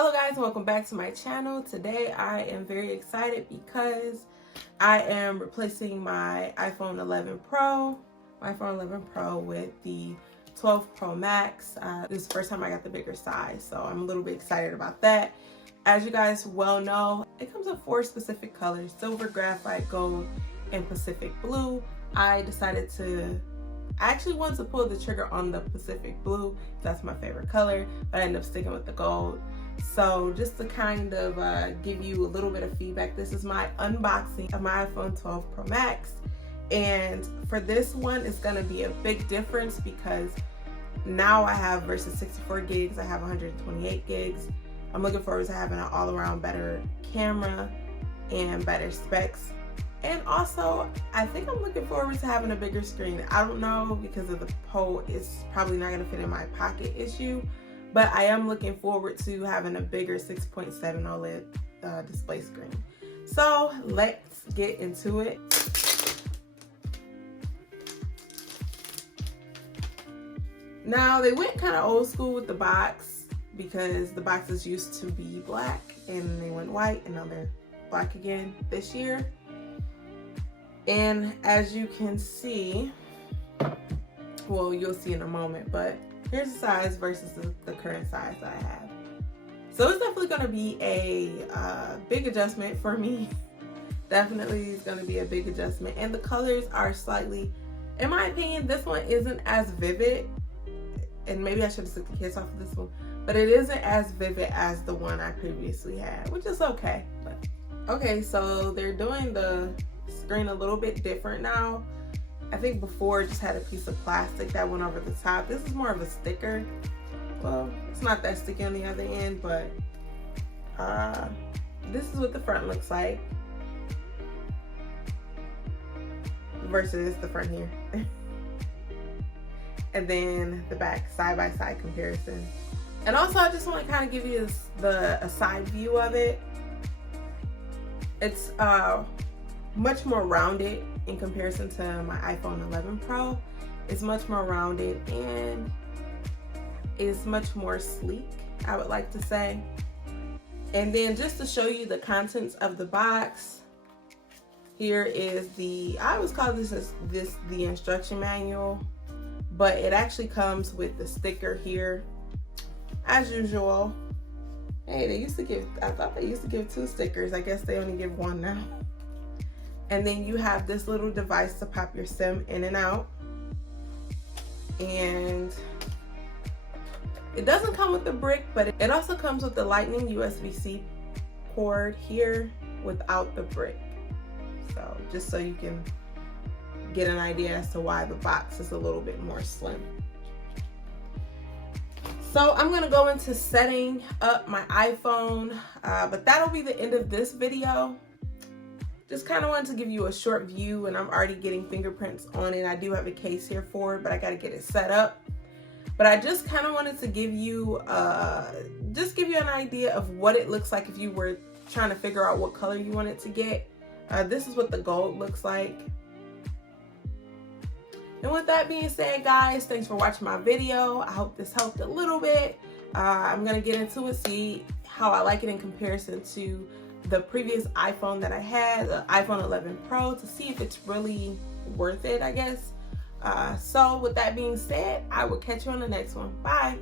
Hello guys, and welcome back to my channel. Today I am very excited because I am replacing my iPhone 11 Pro with the 12 Pro Max. This is the first time I got the bigger size, so I'm a little bit excited about that. As you guys well know, it comes in 4 specific colors: silver, graphite, gold, and Pacific blue. I actually wanted to pull the trigger on the Pacific blue. That's my favorite color, but I ended up sticking with the gold. So just to kind of give you a little bit of feedback, this is my unboxing of my iPhone 12 Pro Max. And for this one, it's gonna be a big difference because now I have, versus 64 gigs, I have 128 gigs. I'm looking forward to having an all-around better camera and better specs. And also, I think I'm looking forward to having a bigger screen. I don't know, because of the Pro, it's probably not gonna fit in my pocket issue, but I am looking forward to having a bigger 6.7 OLED display screen. So let's get into it. Now, they went kind of old school with the box because the boxes used to be black and they went white, and now they're black again this year. And as you can see, well, you'll see in a moment, but here's the size versus the current size that I have. So it's definitely going to be a big adjustment for me. Definitely is going to be a big adjustment. And the colors are slightly, in my opinion, this one isn't as vivid. And maybe I should have took the kids off of this one, but it isn't as vivid as the one I previously had, which is okay. But okay, so they're doing the screen a little bit different now. I think before it just had a piece of plastic that went over the top. This is more of a sticker. Well, it's not that sticky on the other end, but this is what the front looks like versus the front here. And then the back, side-by-side comparison. And also, I just want to kind of give you a side view of it. It's much more rounded in comparison to my iPhone 11 Pro. It's much more rounded and is much more sleek, I would like to say. And then just to show you the contents of the box, here is I always call this the instruction manual, but it actually comes with the sticker here, as usual. Hey, I thought they used to give 2 stickers. I guess they only give 1 now. And then you have this little device to pop your SIM in and out. And it doesn't come with the brick, but it also comes with the Lightning USB-C cord here without the brick. So just so you can get an idea as to why the box is a little bit more slim. So I'm gonna go into setting up my iPhone, but that'll be the end of this video. Just kind of wanted to give you a short view, and I'm already getting fingerprints on it. I do have a case here for it, but I got to get it set up. But I just kind of wanted to give you an idea of what it looks like if you were trying to figure out what color you wanted to get. This is what the gold looks like. And with that being said, guys, thanks for watching my video. I hope this helped a little bit. I'm gonna get into it, see how I like it in comparison to the previous iPhone that I had, the iPhone 11 Pro, to see if it's really worth it, I guess. So with that being said, I will catch you on the next one. Bye.